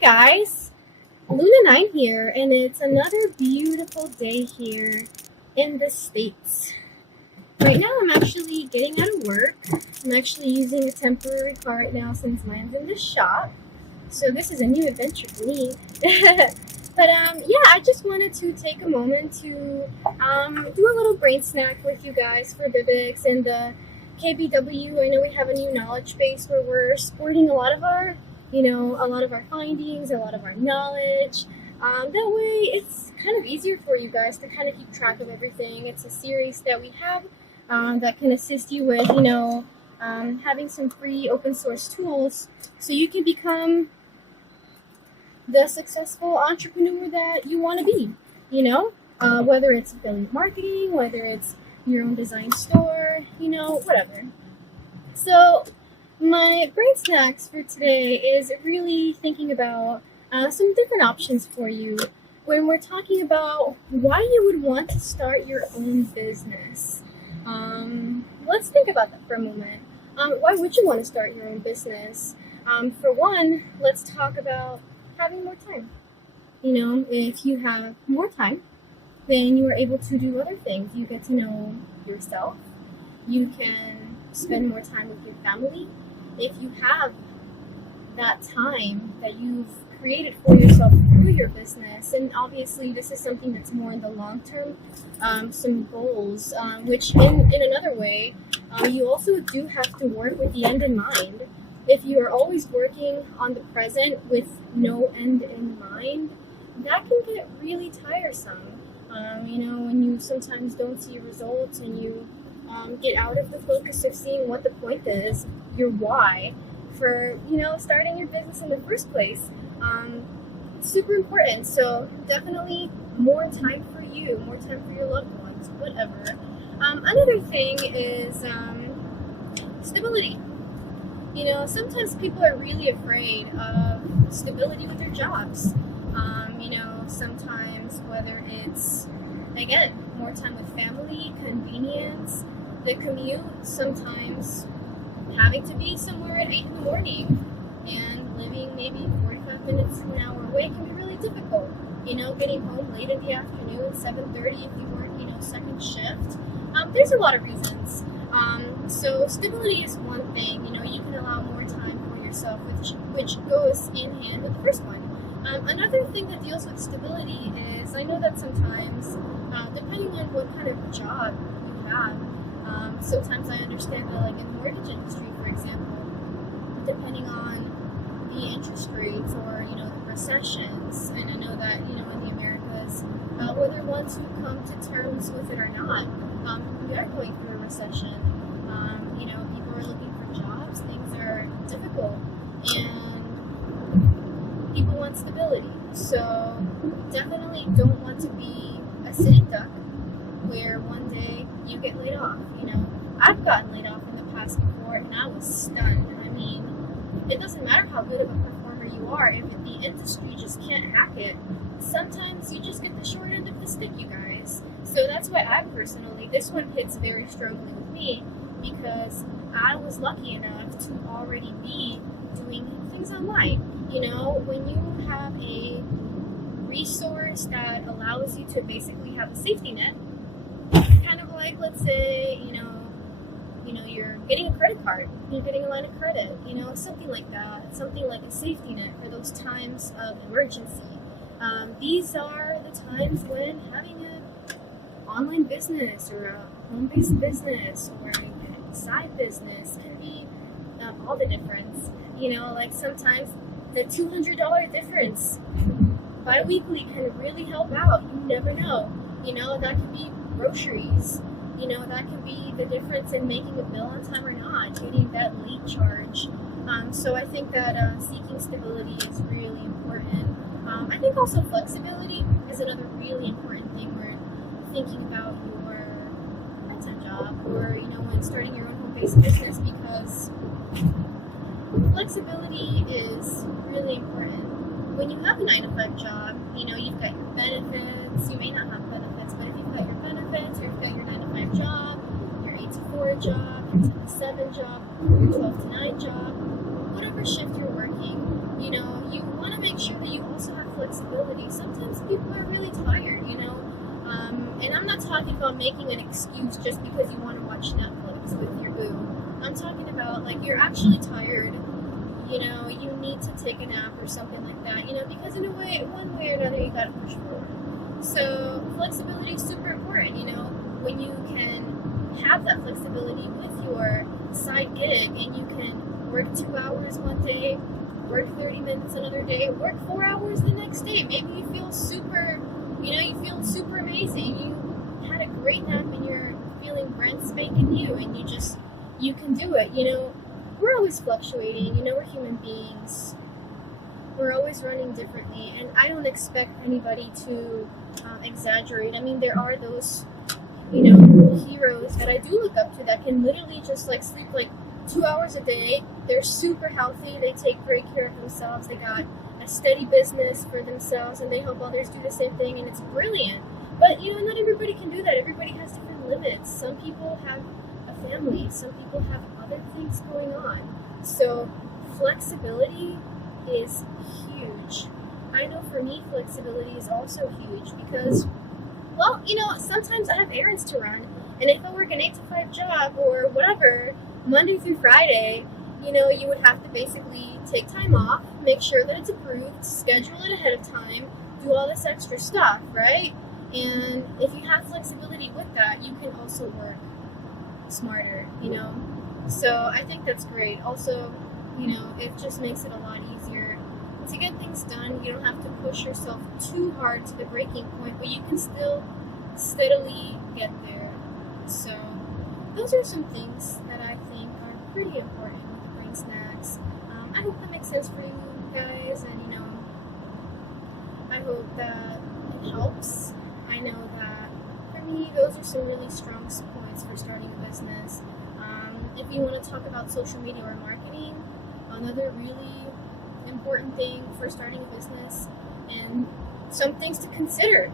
guys, Luna9 here, and it's another beautiful day here in the States. Right now I'm actually getting out of work. I'm actually using a temporary car right now since Land's in the shop. So this is a new adventure for me. But yeah, I just wanted to take a moment to do a little brain snack with you guys for Bibx and the KBW. I know we have a new knowledge base where we're sporting a lot of our findings, a lot of our knowledge. That way it's kind of easier for you guys to kind of keep track of everything. It's a series that we have that can assist you with, having some free open source tools so you can become the successful entrepreneur that you want to be, whether it's affiliate marketing, whether it's your own design store, whatever. So my brain snacks for today is really thinking about some different options for you when we're talking about why you would want to start your own business. Let's think about that for a moment. Why would you want to start your own business? For one, let's talk about having more time. If you have more time, then you are able to do other things. You get to know yourself. You can spend more time with your family. If you have that time that you've created for yourself through your business, and obviously this is something that's more in the long term, some goals, which in another way, you also do have to work with the end in mind. If you are always working on the present with no end in mind, that can get really tiresome. When you sometimes don't see results and you get out of the focus of seeing what the point is, your why for, starting your business in the first place. It's super important. So definitely more time for you, more time for your loved ones, whatever. Another thing is stability. Sometimes people are really afraid of stability with their jobs. Sometimes whether it's, again, more time with family, convenience, the commute, sometimes having to be somewhere at 8 in the morning and living maybe 45 minutes to an hour away can be really difficult. Getting home late in the afternoon, 7:30 if you work, second shift. There's a lot of reasons. So stability is one thing. You can allow more time for yourself, which goes in hand with the first one. Another thing that deals with stability is, I know that sometimes, depending on what kind of job you have, sometimes I understand that, like in the mortgage industry, for example, depending on the interest rates or, the recessions, and I know that, in the Americas, whether ones who come to terms with it or not, we are going through a recession. People are looking for jobs, things are difficult, and people want stability. So definitely don't want to be a sitting duck where one day you get laid off. I've gotten laid off in the past before, and I was stunned. It doesn't matter how good of a performer you are, if the industry just can't hack it, sometimes you just get the short end of the stick, you guys. So that's why this one hits very strongly with me, because I was lucky enough to already be doing things online. When you have a resource that allows you to basically have a safety net, kind of like, let's say, you're getting a credit card, you're getting a line of credit, something like that, something like a safety net for those times of emergency. These are the times when having an online business or a home-based business or a side business can be all the difference. Like sometimes the $200 difference bi-weekly can really help out. You never know. That could be groceries. That can be the difference in making a bill on time or not, getting that late charge. So I think that seeking stability is really important. I think also flexibility is another really important thing when thinking about your part-time job or, when starting your own home-based business, because flexibility is really important. When you have a 9-to-5 job, you've got your benefits. You may not have benefits, but if you've got your benefits or you've got your 9-to-5 job, your 8-to-4 job, your 10-to-7 job, your 12-to-9 job, whatever shift you're working, you want to make sure that you also have flexibility. Sometimes people are really tired, and I'm not talking about making an excuse just because you want to watch Netflix with your boo. I'm talking about, like, you're actually tired, you need to take a nap or something like that, because in one way or another, you gotta push forward. So flexibility is super important, when you can have that flexibility with your side gig, and you can work 2 hours one day, work 30 minutes another day, work 4 hours the next day. Maybe you feel super amazing. You had a great nap and you're feeling brand spanking new, and you can do it. We're always fluctuating. We're human beings. We're always running differently, and I don't expect anybody to exaggerate. I mean, there are those, heroes that I do look up to that can literally just sleep 2 hours a day. They're super healthy. They take great care of themselves. They got a steady business for themselves, and they help others do the same thing, and it's brilliant. But, not everybody can do that. Everybody has different limits. Some people have a family. Some people have other things going on. So flexibility is huge. I know for me, flexibility is also huge because, well, sometimes I have errands to run, and if I work an 8 to 5 job or whatever, Monday through Friday, you would have to basically take time off, make sure that it's approved, schedule it ahead of time, do all this extra stuff, right? And if you have flexibility with that, you can also work smarter, So I think that's great. Also, it just makes it a lot easier to get things done. You don't have to push yourself too hard to the breaking point, but you can still steadily get there. So those are some things that I think are pretty important with brain snacks. I hope that makes sense for you guys, and I hope that it helps. I know that for me, those are some really strong points for starting a business. If you want to talk about social media or marketing, another really important thing for starting a business, and some things to consider,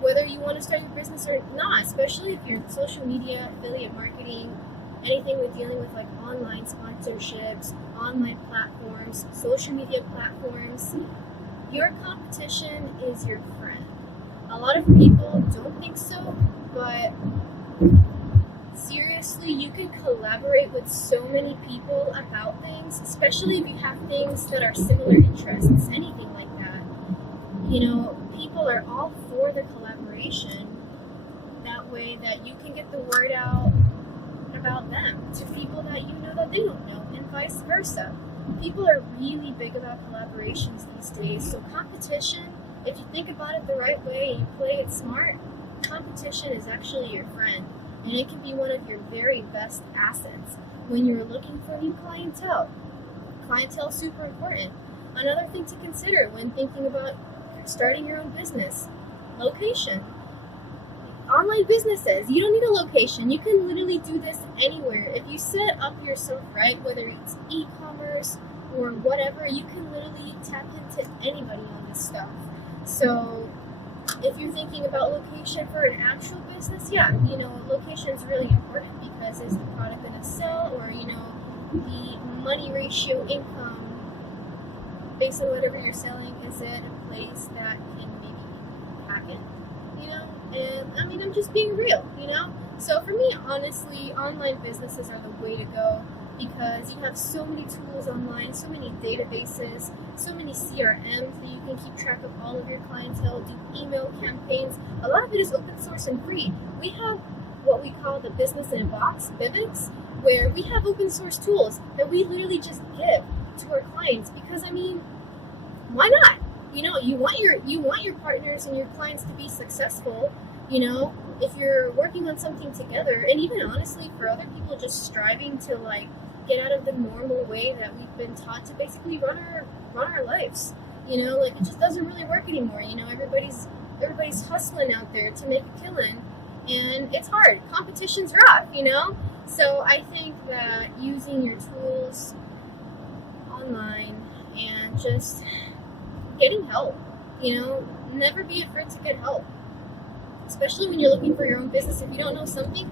whether you want to start your business or not, especially if you're in social media, affiliate marketing, anything with dealing with online sponsorships, online platforms, social media platforms. Your competition is your friend. A lot of people don't think so, but seriously, you can collaborate with so many people about things, especially if you have things that are similar interests, anything like that. People are all for the collaboration. That way that you can get the word out about them to people that that they don't know, and vice versa. People are really big about collaborations these days, so competition, if you think about it the right way and you play it smart, competition is actually your friend, and it can be one of your very best assets when you're looking for new clientele. Clientele is super important. Another thing to consider when thinking about starting your own business, location. Online businesses, you don't need a location. You can literally do this anywhere. If you set up yourself right, whether it's e-commerce or whatever, you can literally tap into anybody on this stuff. So if you're thinking about location for an actual business, location is really important, because is the product going to sell, or the money ratio, income based on whatever you're selling, is it a place that can maybe hack it? And I'm just being real, So for me, honestly, online businesses are the way to go, because you have so many tools online, so many databases, so many CRMs that you can keep track of all of your clientele, do email campaigns. A lot of it is open source and free. We have what we call the Business in a Box, Bibx, where we have open source tools that we literally just give to our clients, because why not? You want your partners and your clients to be successful, if you're working on something together, and even honestly for other people just striving to get out of the normal way that we've been taught to basically run our lives. It just doesn't really work anymore. Everybody's hustling out there to make a killing, and it's hard. Competition's rough, So I think that using your tools online and just getting help, never be afraid to get help, especially when you're looking for your own business. If you don't know something,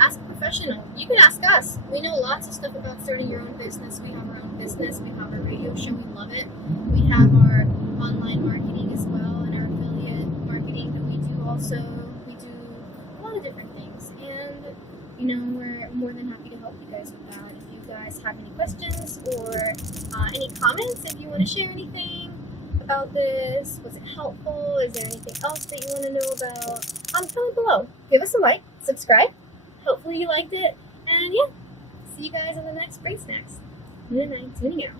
ask a professional. You can ask us. We know lots of stuff about starting your own business. We have our own business. We have our radio show. We love it. We have our online marketing as well, and our affiliate marketing that we do also. We do a lot of different things, and we're more than happy to help you guys with that. If you guys have any questions or any comments, if you want to share anything about this, was it helpful? Is there anything else that you want to know about? Comment below. Give us a like, subscribe. Hopefully you liked it, and yeah, see you guys in the next Brain Snacks. Tuning out.